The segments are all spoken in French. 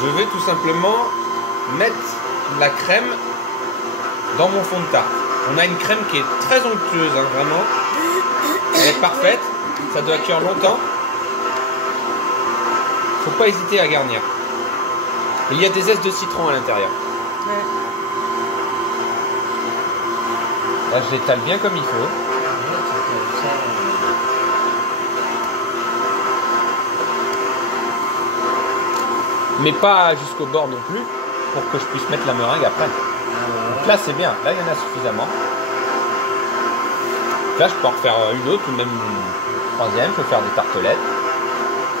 Je vais tout simplement mettre la crème dans mon fond de tarte. On a une crème qui est très onctueuse, hein, vraiment. Elle est parfaite. Ça doit cuire longtemps. Faut pas hésiter à garnir. Il y a des zestes de citron à l'intérieur. Ouais. Là, je l'étale bien comme il faut. Mais pas jusqu'au bord non plus, pour que je puisse mettre la meringue après. Donc là, c'est bien. Là, il y en a suffisamment. Là, je peux en refaire une autre ou même une troisième. Je peux faire des tartelettes.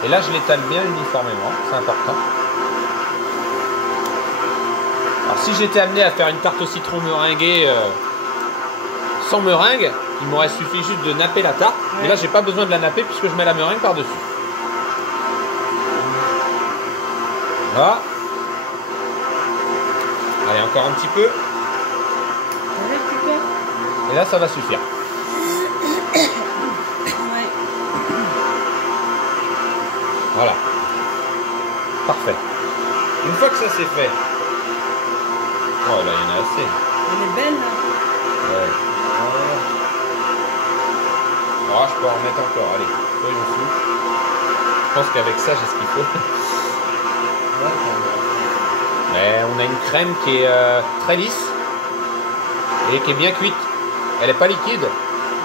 Et là, je l'étale bien uniformément. C'est important. Alors, si j'étais amené à faire une tarte au citron meringuée sans meringue, il m'aurait suffi juste de napper la tarte. Ouais. Mais là, j'ai pas besoin de la napper puisque je mets la meringue par-dessus. Voilà. Allez, encore un petit peu. Et là, ça va suffire. Voilà. Parfait. Une fois que ça c'est fait. Oh là, il y en a assez. Elle est belle là. Ouais. Oh, je peux en remettre encore. Allez, soyons fous. Je pense qu'avec ça, j'ai ce qu'il faut. Mais on a une crème qui est très lisse et qui est bien cuite. Elle n'est pas liquide.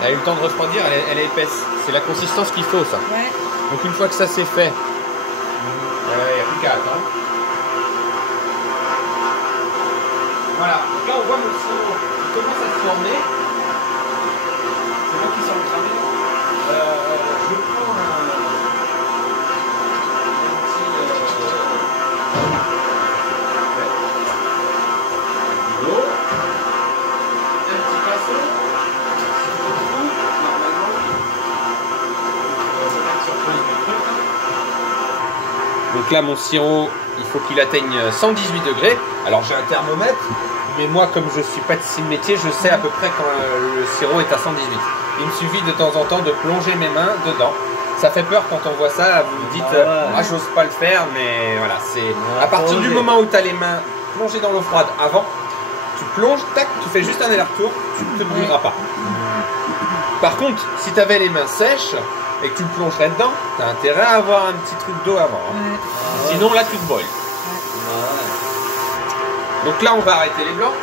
Elle a eu le temps de refroidir. Elle est épaisse. C'est la consistance qu'il faut, ça. Ouais. Donc une fois que ça c'est fait, il n'y a plus qu'à attendre. Voilà, donc là on voit le sirop qui commence à se former. C'est moi qui sors le cramé. Je prends un petit l'eau, un petit pinceau, normalement. Donc là mon sirop, il faut qu'il atteigne 118 degrés. Alors j'ai un thermomètre, mais moi comme je suis pâtissier de métier, je sais à peu près quand le sirop est à 118. Il me suffit de temps en temps de plonger mes mains dedans. Ça fait peur quand on voit ça, vous vous dites ah j'ose pas le faire, mais voilà, c'est à partir du moment où tu as les mains plongées dans l'eau froide avant, tu plonges, tac, tu fais juste un aller-retour, tu ne te brûleras pas. Par contre, si tu avais les mains sèches et que tu le plongerais dedans, tu as intérêt à avoir un petit truc d'eau avant. Hein. Sinon là tu te brûles. Donc là on va arrêter les blancs.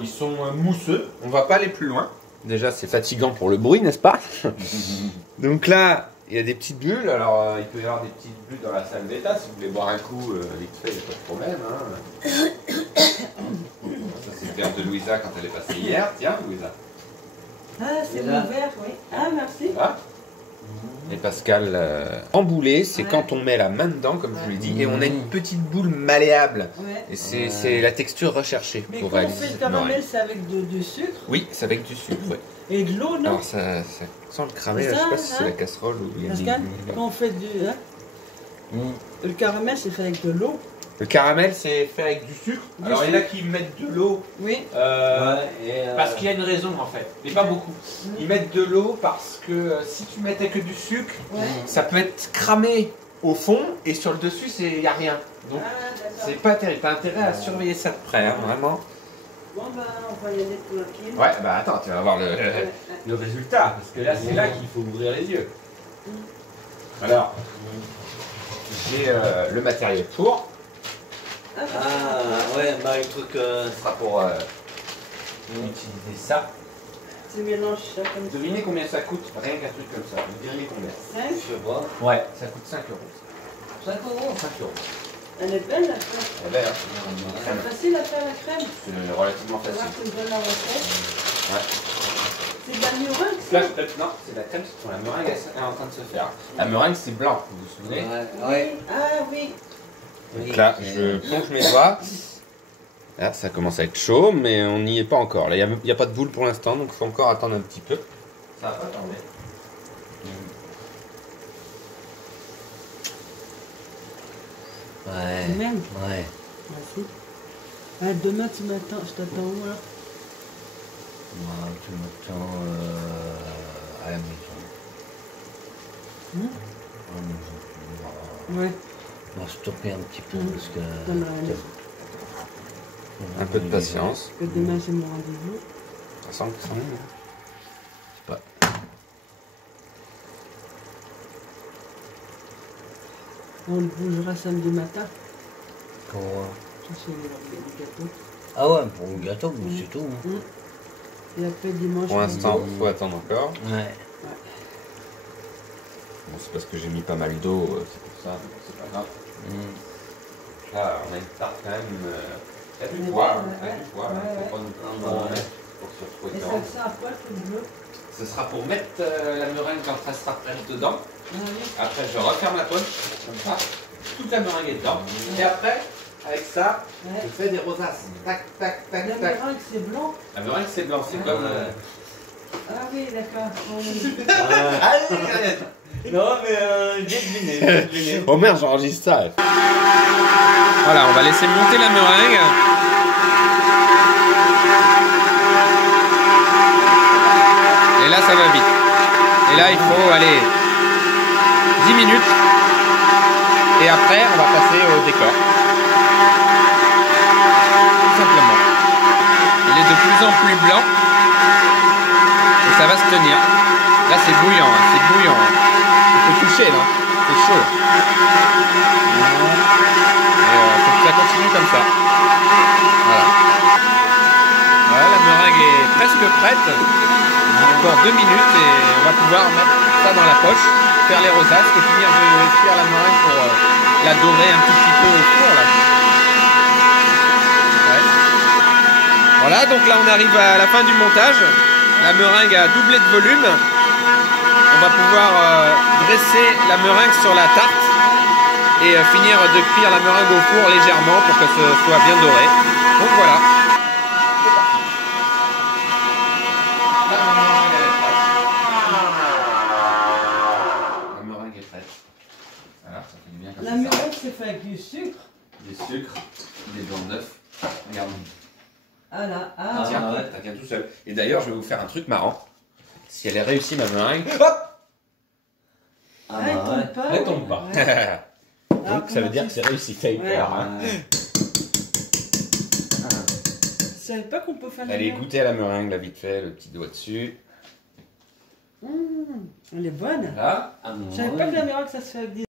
Ils sont mousseux, on va pas aller plus loin. Déjà c'est fatigant pour le bruit, n'est-ce pas? Donc là il y a des petites bulles. Alors il peut y avoir des petites bulles dans la salle d'état. Si vous voulez boire un coup vite fait, il n'y a pas de problème. Hein. Ça c'est le verre de Louisa quand elle est passée hier. Tiens Louisa. Ah c'est mon verre, oui. Ah merci. Ah. Et Pascal, emboulé, c'est quand on met la main dedans, comme je vous l'ai dit, et on a une petite boule malléable. Ouais. Et c'est la texture recherchée. Mais pour quand on fait le caramel, c'est avec du sucre? Oui, c'est avec du sucre, oui. Et de l'eau, non? Alors ça sans le cramer, je ne sais pas si c'est la casserole ou... Pascal, quand on fait du... Le caramel, c'est fait avec de l'eau. Le caramel, c'est fait avec du sucre. Alors, il y en a qui mettent de l'eau. Oui. Parce qu'il y a une raison, en fait. Mais pas beaucoup. Ils mettent de l'eau parce que si tu mettais que du sucre, ça peut être cramé au fond et sur le dessus, il n'y a rien. Donc, c'est pas terrible. Tu as intérêt à surveiller ça de près, hein, vraiment. Bon, bah, on va y aller tranquille. Ouais, bah attends, tu vas voir le résultat. Parce que là, c'est là qu'il faut ouvrir les yeux. Alors, j'ai le matériel pour. Ah ouais, bah le truc ce sera pour utiliser ça. Tu mélanges ça comme ça. Devinez combien ça coûte, rien qu'un truc comme ça. Vous diriez combien? 5? Je sais pas. Ouais, ça coûte 5 euros. 5 euros? 5 euros. Elle est belle la crème. Elle est belle, C'est facile à faire la crème. C'est relativement facile. Tu me donnes la recette. Ouais. C'est de la meringue Là, non, c'est de la crème citron. La meringue elle est en train de se faire. La meringue c'est blanc, vous vous souvenez? Ouais. Ah oui. Donc là, je plonge mes doigts. Là, ça commence à être chaud, mais on n'y est pas encore. Là, il n'y a pas de boule pour l'instant, donc il faut encore attendre un petit peu. Ça va pas tarder. Ouais. C'est même. Ouais. Merci. Ah, demain, tu m'attends. Je t'attends où là? Moi, tu m'attends à la maison. À la maison. Ouais. On va stopper un petit peu parce que. Non, non, Un peu de patience. que demain c'est mon rendez-vous. Ça sent que ça. C'est pas. On le bougera samedi matin. Pour... Chercher les gâteaux. Ah ouais, pour le gâteau, c'est tout. Hein. Et après dimanche. Pour l'instant, faut attendre encore. Ouais. Bon, c'est parce que j'ai mis pas mal d'eau, c'est pour ça, c'est pas grave. Là, on a une tarte quand même. Il y a du poids, il y a du poids. Faut pas nous prendre en mettre pour se Et retrouver. ça à quoi tu veux? Ce sera pour mettre la meringue quand elle sera prête dedans. Oui. Après, je referme la poche, comme ça. Toute la meringue est dedans. Et après, avec ça, je fais des rosaces. Tac, tac, tac, La tac. meringue c'est blanc. La meringue, c'est blanc, c'est comme. Ah oui, d'accord. Allez, Non, mais j'ai deviné. oh merde, j'enregistre ça. Voilà, on va laisser monter la meringue. Et là, ça va vite. Et là, il faut aller 10 minutes. Et après, on va passer au décor. Tout simplement. Il est de plus en plus blanc. Et ça va se tenir. Là, c'est bouillant, hein, c'est bouillant. Hein. Il faut toucher, là. C'est chaud. Et faut que ça continue comme ça. Voilà. Voilà, la meringue est presque prête. Encore 2 minutes et on va pouvoir mettre ça dans la poche, faire les rosaces et finir de cuire la meringue pour la dorer un tout petit peu au four. Là. Ouais. Voilà, donc là on arrive à la fin du montage. La meringue a doublé de volume. On va pouvoir dresser la meringue sur la tarte et finir de cuire la meringue au four légèrement pour que ce soit bien doré. Donc voilà. La meringue est prête. Voilà, ça fait du bien comme La ça. meringue c'est fait avec du sucre. Du sucre, des blancs d'œufs. Regarde. Ah là, Ah, ah. tiens, ça tient tout seul. Et d'ailleurs, je vais vous faire un truc marrant. Si elle est réussie, ma meringue, hop, Ah, elle bah tombe ouais. pas. elle tombe pas. Ouais. Donc ça veut dire que c'est réussi. T'as eu Ouais. peur, hein. Je savais pas qu'on peut faire la Allez meringue. goûter à la meringue, là, vite fait, le petit doigt dessus. Elle est bonne. Là. Ah, Je savais pas que la meringue ça se fait avec des